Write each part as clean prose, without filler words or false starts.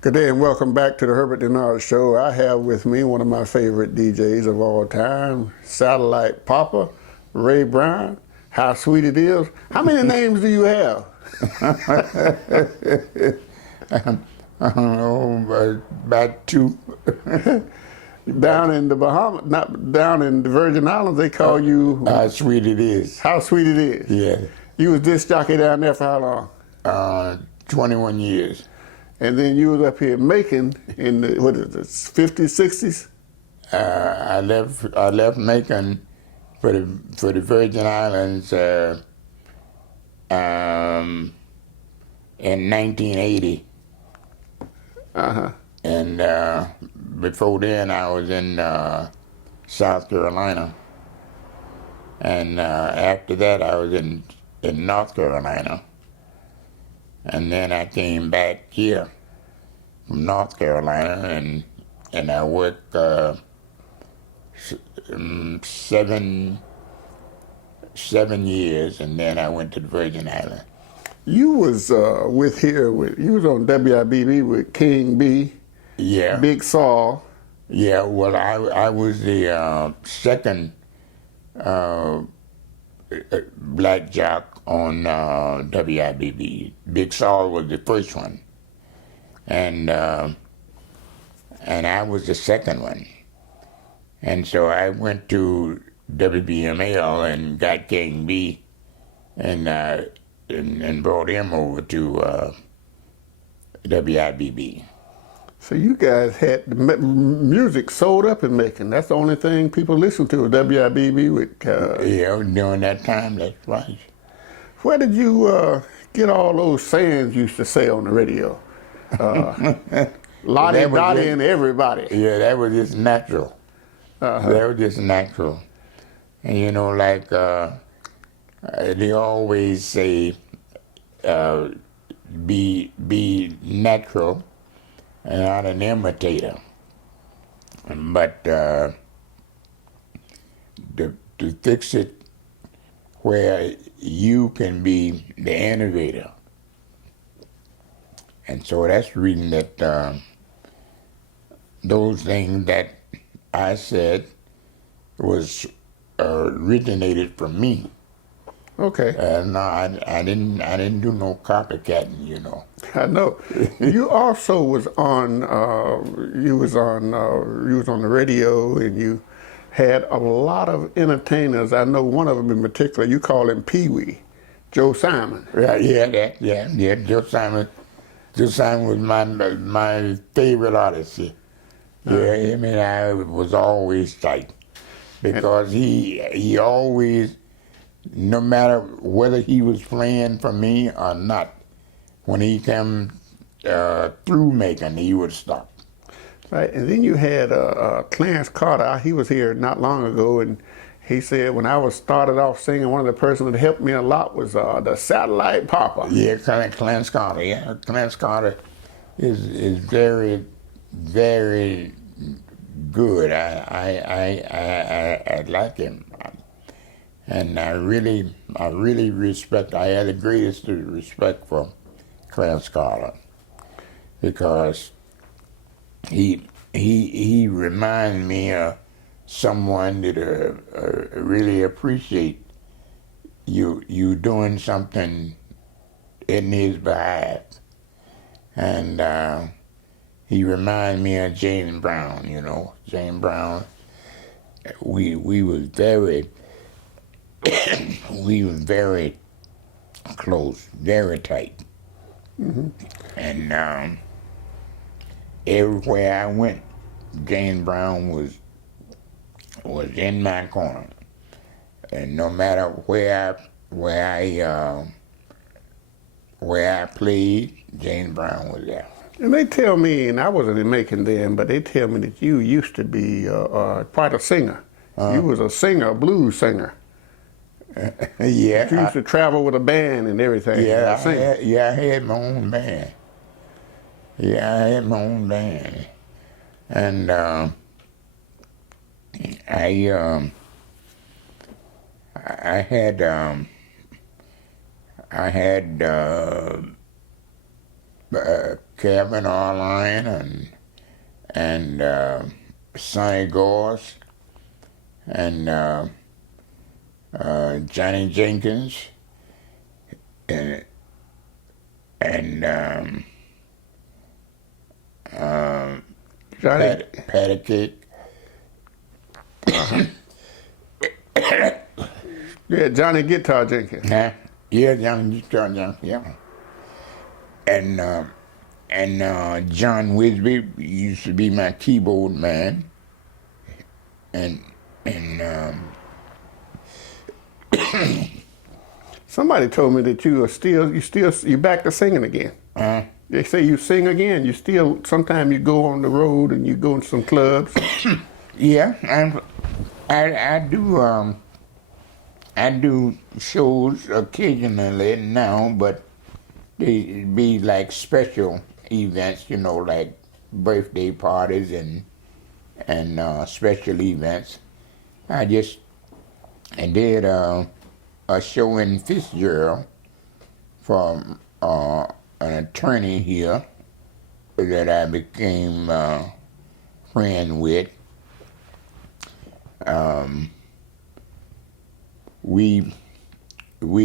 Good day and welcome back to the Herbert Dennard Show. I have with me one of my favorite DJs of all time, Satellite Papa, Ray Brown. How sweet it is. How many names do you have? I don't know, about two. Down in the Bahamas, not down in the Virgin Islands, they call you How sweet it is. How Sweet It Is. Yeah. You was disc jockey down there for how long? 21 years. And then you was up here in Macon in the, what is it, 50s, 60s? I left Macon for the Virgin Islands in 1980. Uh-huh. And before then, I was in South Carolina. And after that, I was in North Carolina. And then I came back here from North Carolina, and I worked 7 years, and then I went to the Virgin Islands. You was you was on WIBB with King B, Yeah. Big Saul. Yeah, well, I was the second black jock on WIBB. Big Saul was the first one, and I was the second one. And so I went to WBML and got King B, and brought him over to WIBB. So you guys had the music sold up in Macon. That's the only thing people listen to, WIBB with. Yeah, during that time, that's right. Where did you get all those sayings you used to say on the radio? Lottie, Dottie, and everybody. Yeah, that was just natural. Uh-huh. That was just natural. And you know, like they always say, be natural and not an imitator. But to fix it where you can be the innovator. And so that's the reason that those things that I said was originated from me. Okay. No, I didn't do no copycatting, you know. I know. You also was on you was on the radio, and you had a lot of entertainers. I know one of them in particular. You call him Pee Wee, Joe Simon. Yeah. Joe Simon. Joe Simon was my favorite artist. Yeah, I mean, I was always tight because he always, no matter whether he was playing for me or not, when he came through Macon, he would stop. Right, and then you had Clarence Carter. He was here not long ago, and he said when I was started off singing, one of the persons that helped me a lot was the Satellite Papa. Yeah, Clarence Carter. Yeah, Clarence Carter is very, very good. I like him, and I really respect. I had the greatest respect for Clarence Carter because he reminded me of someone that really appreciate you doing something in his behalf, and he reminded me of James Brown. You know, James Brown. We was very we was very close, very tight. Mm-hmm. And everywhere I went, James Brown was in my corner, and no matter where I played, James Brown was there. And they tell me, and I wasn't in Macon then, but they tell me that you used to be quite a singer. You was a singer, a blues singer. Yeah. You used to travel with a band and everything. Yeah, I had my own band. Yeah, I had my own band, and I had Kevin Arline and Sonny Gorse and Johnny Jenkins and Johnny, Patty Cake. yeah, Johnny Guitar Jenkins. Huh? Yeah, Johnny Jenkins, yeah. And John WIBB used to be my keyboard man. And Somebody told me that you back to singing again. They say you sing again. You still, sometimes you go on the road and you go in some clubs. yeah, I do shows occasionally now, but they be like special events, like birthday parties and special events. I did a show in Fitzgerald for an attorney here that I became friend with. We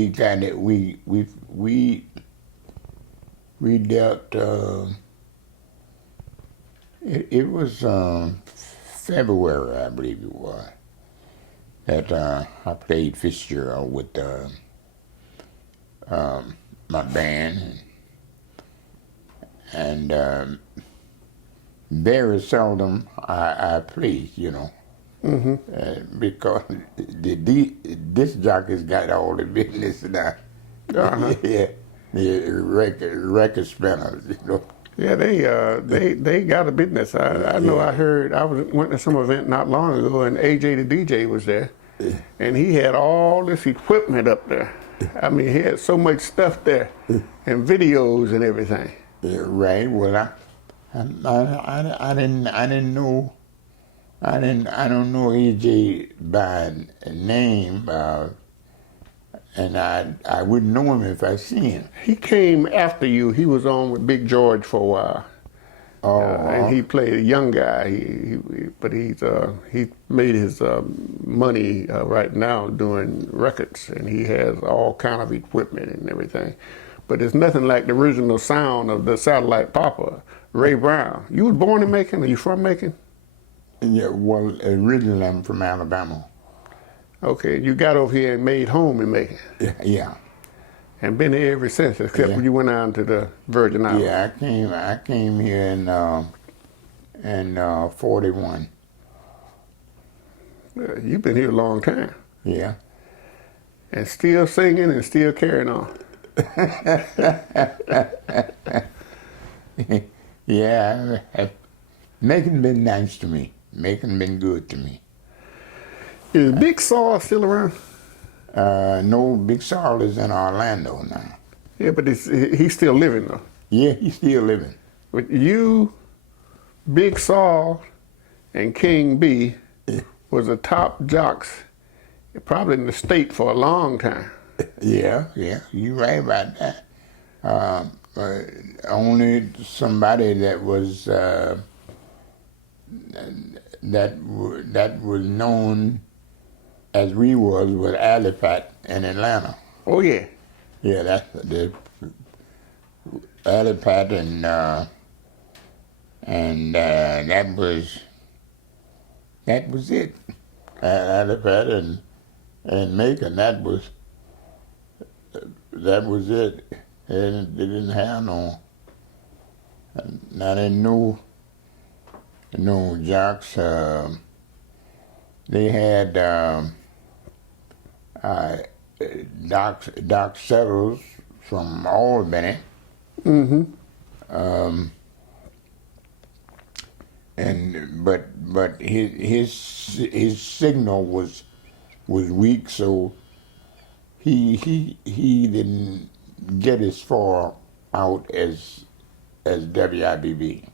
got it. We dealt. It was February, I believe it was, that I played Fitzgerald with my band, and very seldom I played, because the disc jockeys got all the business now. Yeah, the record spinners, Yeah, they got a business. I know. I heard. Went to some event not long ago, and AJ the DJ was there, and he had all this equipment up there. I mean, he had so much stuff there, and videos and everything. Yeah, right. Well, I didn't know. I don't know AJ by name, and I wouldn't know him if I seen him. He came after you. He was on with Big George for a while. And he played a young guy. But he made his money right now doing records, and he has all kind of equipment and everything. But it's nothing like the original sound of the Satellite Papa, Ray Brown. You was born in Macon? Are you from Macon? Yeah. Well, originally I'm from Alabama. Okay, you got over here and made home in Macon. Yeah. And been here ever since, except when you went down to the Virgin Islands. Yeah, I came here in 41. You've been here a long time. Yeah. And still singing and still carrying on. Yeah, Macon been nice to me. Macon been good to me. Is Big Saw still around? No, Big Saul is in Orlando now. Yeah, but he's still living though. Yeah, he's still living. But you, Big Saul, and King B was the top jocks, probably in the state for a long time. Yeah, you're right about that. Only somebody that was that was known as we was Alipat in Atlanta. Oh yeah. Yeah, that's the Alipat and that was it. Alipat and Macon, that was it. They didn't have no. Now they knew jocks. They had Doc Settles from Albany. Mm-hmm. But his signal was weak, so he didn't get as far out as WIBB.